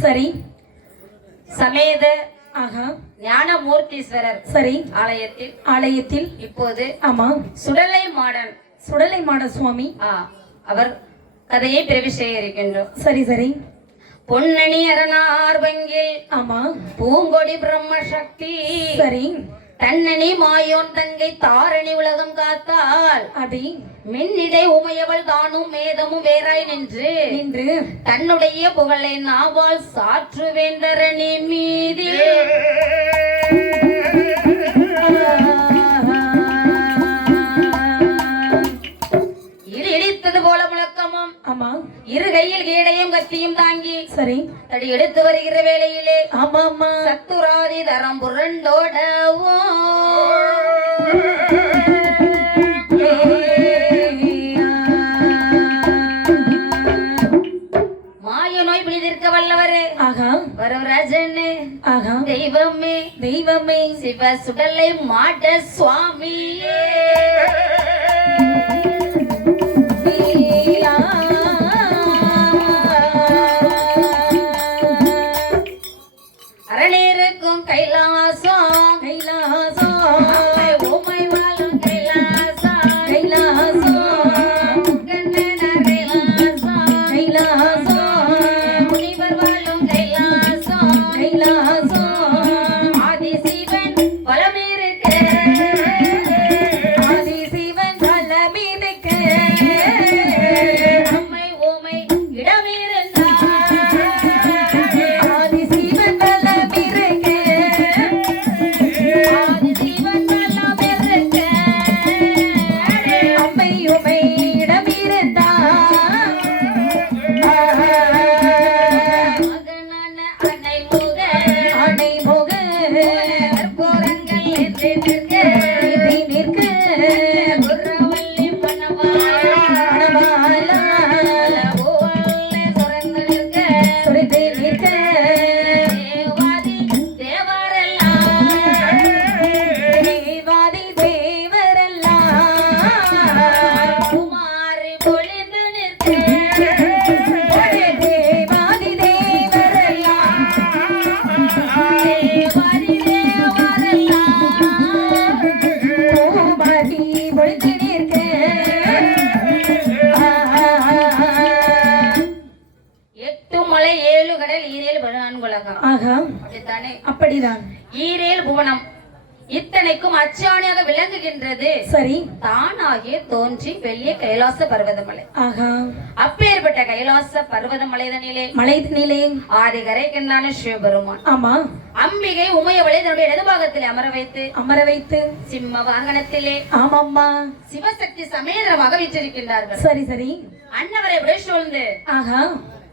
சரி. சமேத ஞானமூர்த்தீஸ்வரர் சரி. ஆலயத்தில். ஆலயத்தில். இப்போது ஆமா. சுடலை மாடன். சுடலை மாடன் சுவாமி. ஆ அவர் கதையை பிறவி சேகரிக்கின்றோம். சரி சரி. பொன்னணி அரணார் பங்கில் ஆமா. பூங்கொடி பிரம்ம சக்தி சரி. தன்னணி மாயோன் தங்கை தாரணி உலகம் காத்தால். அப்படி மின்னிடை உமையவள் தானும் மேதமும் வேறாய் நின்று நின்று தன்னுடைய புகழை நாவால் சாற்றுவேந்தரணி மீதி. இரு இடித்தது போல முழக்கமும். ஆமா. இரு கையில் ஈடையும் கத்தியும் தாங்கி சரி. தடி எடுத்து வருகிற வேளையிலே ஆமா சத்துராதி தரம் புரண்டோட தெய்வமே தெய்வமே சிவ சுடலை மாட்ட சுவாமியே அரணேருக்கும் கைலாசம். ஆகா அப்படிதான். ஈரேல் புவனம். இத்தனைக்கும் அச்சாணியாக விளங்குகின்றது. சரி. தானாகிய தோன்றி வெள்ளிய கைலாச பர்வதமலை. அப்பேற்பட்ட கைலாச பர்வதமலைதனிலே. மலைதனிலே. ஆதி கரைக்கின்றான சிவபெருமான். ஆமா. அம்பிகை உமையவளை தன்னுடைய இடதுபாகத்தில் அமர வைத்து அமர வைத்து. சிம்ம வாகனத்திலே ஆமாம்மா. சிவசக்தி சமேதரமாக வீற்றிருக்கின்றார்கள். சரி சரி. அன்னவரை விட சூழ்ந்து ஆகா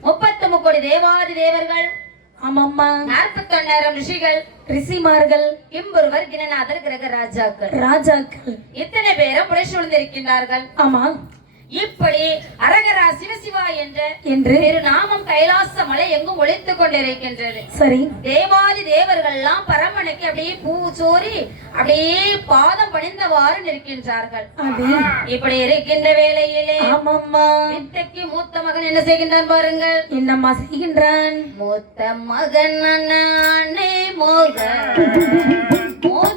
முப்பத்து முக்கோடி தேவாதி தேவர்கள் ஆமாம்மா. நாற்பத்தொன்னாயிரம் ரிஷிகள் ரிஷிமார்கள் இம்பொருவர் கிணநாதர் கிரக ராஜாக்கள். ராஜாக்கள் இத்தனை பேரும் புடை சூழ்ந்திருக்கின்றார்கள் ஆமா. இப்படி அரகரா சிவசிவா என்ற என்று திருநாமம் கைலாச மலை எங்கும் ஒழித்துக் கொண்டிருக்கின்றது. சரி. தேவாதி தேவர்கள் எல்லாம் பரமனுக்கு அப்படியே பூ சோரி அப்படியே பாதம் பணிந்தவாறு நிற்கின்றார்கள். இப்படி இருக்கின்ற வேளையிலே ஆமாம்மா. வித்தைக்கு மூத்த மகன் என்ன செய்கின்றான் பாருங்கள். என்னம்மா செய்கின்றான்? மூத்த மகன் அண்ணே மோக.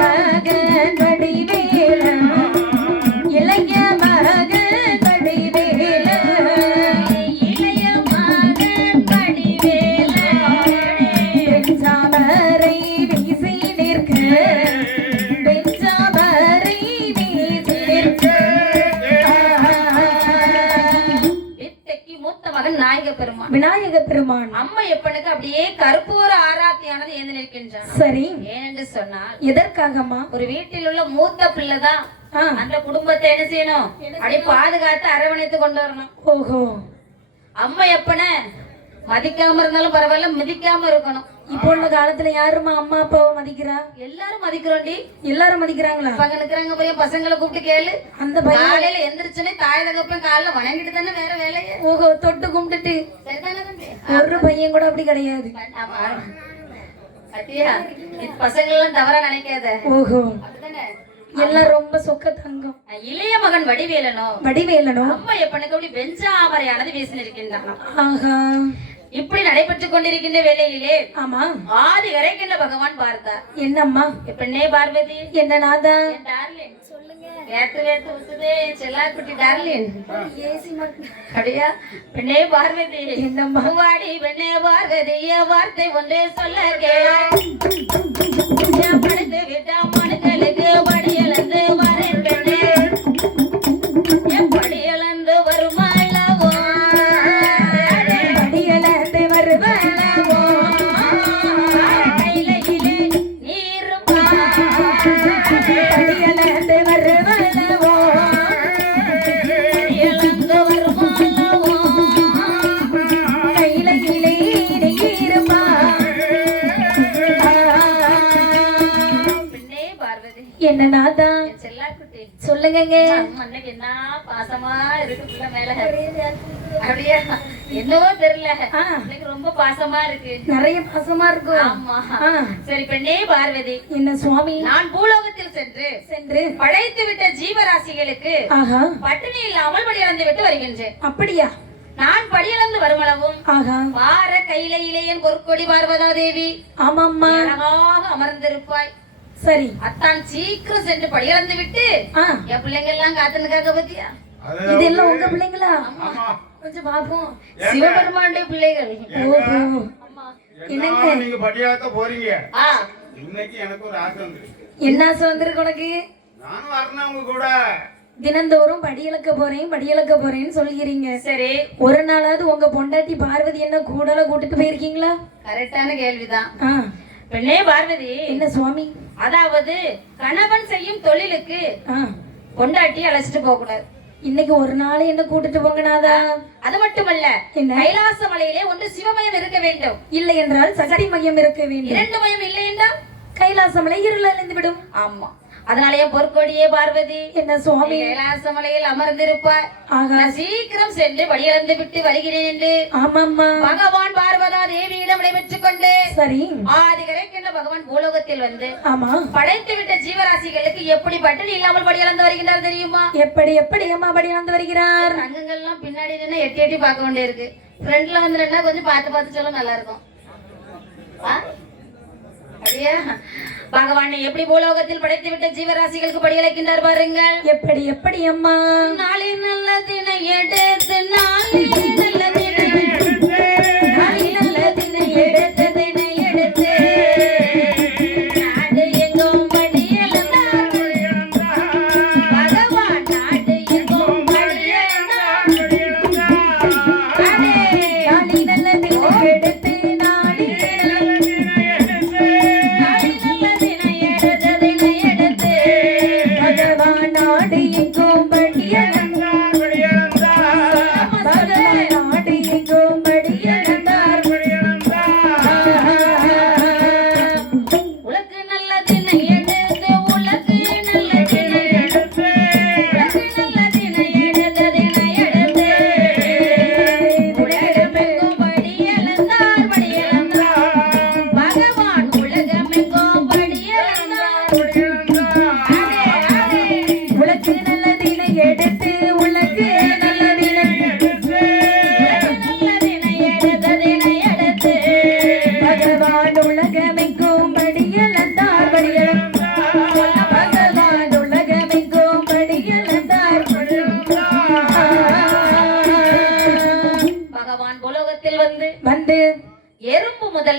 மகன் வடிவேல் இளைய மகன் பெருமான் விநாயக பெருமான் அம்மையப்பனுக்கு அப்படியே கருப்பூர ஆராத்தியானது ஏந்து நிற்கின்றான் சரி. ஏனென்று சொன்னால் எதற்காகம்மா? ஒரு வீட்டில் உள்ள மூத்த பிள்ளைதான். அந்த குடும்பத்தை என்ன செய்யணும்? அப்படியே பாதுகாத்து அரவணைத்து கொண்டு வரணும். ஓஹோ. அம்மையப்பனை மதிக்காம இருந்தாலும் பரவாயில்ல மிதிக்காம இருக்கணும். இப்போ உள்ள காலத்துல யாருமா அம்மா அப்பாவை மதிக்கிறா? எல்லாரும் மதிக்கிறோண்டி. எல்லாரும் மதிக்கிறாங்களா? பங்க நிக்கிறாங்க போய் பசங்களை கூப்பிட்டு கேளு. அந்த காலையில எந்திரிச்சுனே தாய் தகப்பன் காலைல வணங்கிட்டு தானே வேற வேலையே. ஓஹோ தொட்டு கும்பிட்டுட்டு. ஒரு பையன் கூட அப்படி கிடையாது. பசங்க எல்லாம் தவறா நினைக்காத. ஓஹோ. எல்லாம் ரொம்ப சொக்க தங்கம் இளைய மகன் வடிவேலனோ? வடிவேலனும் அம்மா எப்பனுக்கு அப்படி வெஞ்சாமரையானது வீசினிருக்கின்றான்? ஆஹா. இப்படி நடைபெற்றுக் கொண்டிருக்கின்ற வேளையிலே ஆமா. ஆதி இறைக்கின்ற பகவான் பார்த்தார். என்னம்மா? எப்பண்ணே பார்வதி. என்ன நாதா? டார்லின் சொல்லுங்க. வேத்து வேத்து ஊத்துதே செல்லா குட்டி டார்லின் ஏசி அப்படியா? பெண்ணே பார்வதி. என்னம்மா? பூவாடி பெண்ணே பார்வதி வார்த்தை ஒன்றே சொல்ல படுத்து விட்ட என்ன நாதா என் செல்லாக்குட்டி சொல்லுங்கங்க. அன்னைக்கு என்ன பாசமா இருக்கு பிள்ளை மேல. அப்படியா? என்னவோ தெரியல. ஆ. எனக்கு ரொம்ப பாசமா இருக்கு. நிறைய பாசமா இருக்கும். ஆமா. ஆ, சரி பெண்ணே பார்வதி. என்ன சுவாமி? நான் பூலோகத்தில் சென்று சென்று படைத்து விட்ட ஜீவராசிகளுக்கு பட்டினி இல்லாமல் படியிழந்து விட்டு வருகின்றேன். அப்படியா? நான் படியிழந்து வருமளவும் வார கையில இளையன் பொற்கொடி பார்வதா தேவி ஆமாம்மா. அழகாக அமர்ந்திருப்பாய். சரி. அத்தான் சீக்கிரம் சென்று படியிழந்து விட்டு என் பிள்ளைங்க எல்லாம் காத்துனுக்காக பத்தியா இது எல்லாம் உங்க பிள்ளைங்களா? கொஞ்சம் பாப்போம். சிவபெருமானுடைய பிள்ளைகள். என்னம்மா நீங்க படியாக்க போறீங்க. ஆ. இன்னைக்கு எனக்கு ஒரு ஆசை வந்துருக்கு என்ன ஆசை வந்திருக்கு உனக்கு? நானும் வரணும் உங்க கூட. தினந்தோறும் படியளக்க போறேன் படியளக்க போறேன்னு சொல்கிறீங்க. சரி. ஒரு நாளாவது உங்க பொண்டாட்டி பார்வதி என்ன கூடல கூட்டிட்டு போயிருக்கீங்களா? கரெக்டான கேள்விதான். ஆ. பெண்ணே பார்வதி. என்ன சுவாமி? அதாவது கணவன் செய்யும் தொழிலுக்கு கொண்டாட்டி அழைச்சிட்டு போக கூடாது இன்னைக்கு ஒரு நாள் என்ன கூட்டிட்டு போங்க நாதா? அது மட்டுமல்ல? கைலாச மலையிலே ஒன்று சிவமயம் இருக்க வேண்டும். இல்லை என்றால் சக்தி மையம் இருக்க வேண்டும். இரண்டு மயம் இல்லை என்றால்? கைலாசமலை இருள் அழிந்து விடும் ஆமா. அதனாலயே பொற்கொடியே பார்வதி. என்ன சுவாமி? கைலாச மலையில் அமர்ந்திருப்பாய் நான் சீக்கிரம் சென்று படியிழந்து விட்டு வருகிறேன் என்று ஆமாம்மா. பகவான் பார்வதா தேவியிடம் விடைபெற்றுக் கொண்டு சரி. ஆதி கிடைக்கின்ற பகவான் பூலோகத்தில் வந்து ஆமா. படைத்து விட்ட ஜீவராசிகளுக்கு எப்படி பட்டினி இல்லாமல் படியிழந்து வருகின்றார் தெரியுமா? எப்படி எப்படி அம்மா படி வந்து வருகிறார் ரங்கங்கள்லாம் பின்னாடி நின்று எட்டி எட்டி பார்க்க வேண்டியிருக்கு. ஃப்ரண்ட்ல வந்து கொஞ்சம் பார்த்து பார்த்து சொல்ல நல்லா இருக்கும். ஆ? பகவான் எப்படி பூலோகத்தில் படைத்து விட்ட ஜீவராசிகளுக்கு படியழைக்கின்றார் பாருங்கள். எப்படி எப்படி அம்மா? நாளை நல்ல தின எடுத்து நாளை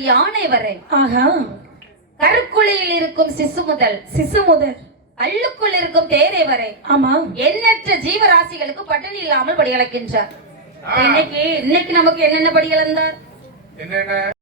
முதல் யானை வரை. ஆஹா. கருக்குழியில் இருக்கும் சிசு முதல். சிசு முதல். கல்லுக்குள் இருக்கும் தேரை வரை. ஆமா. எண்ணற்ற ஜீவராசிகளுக்கு பட்டினி இல்லாமல் படியளக்கின்றார் இன்னைக்கு இன்னைக்கு நமக்கு என்னென்ன படியளந்தார் என்னென்ன?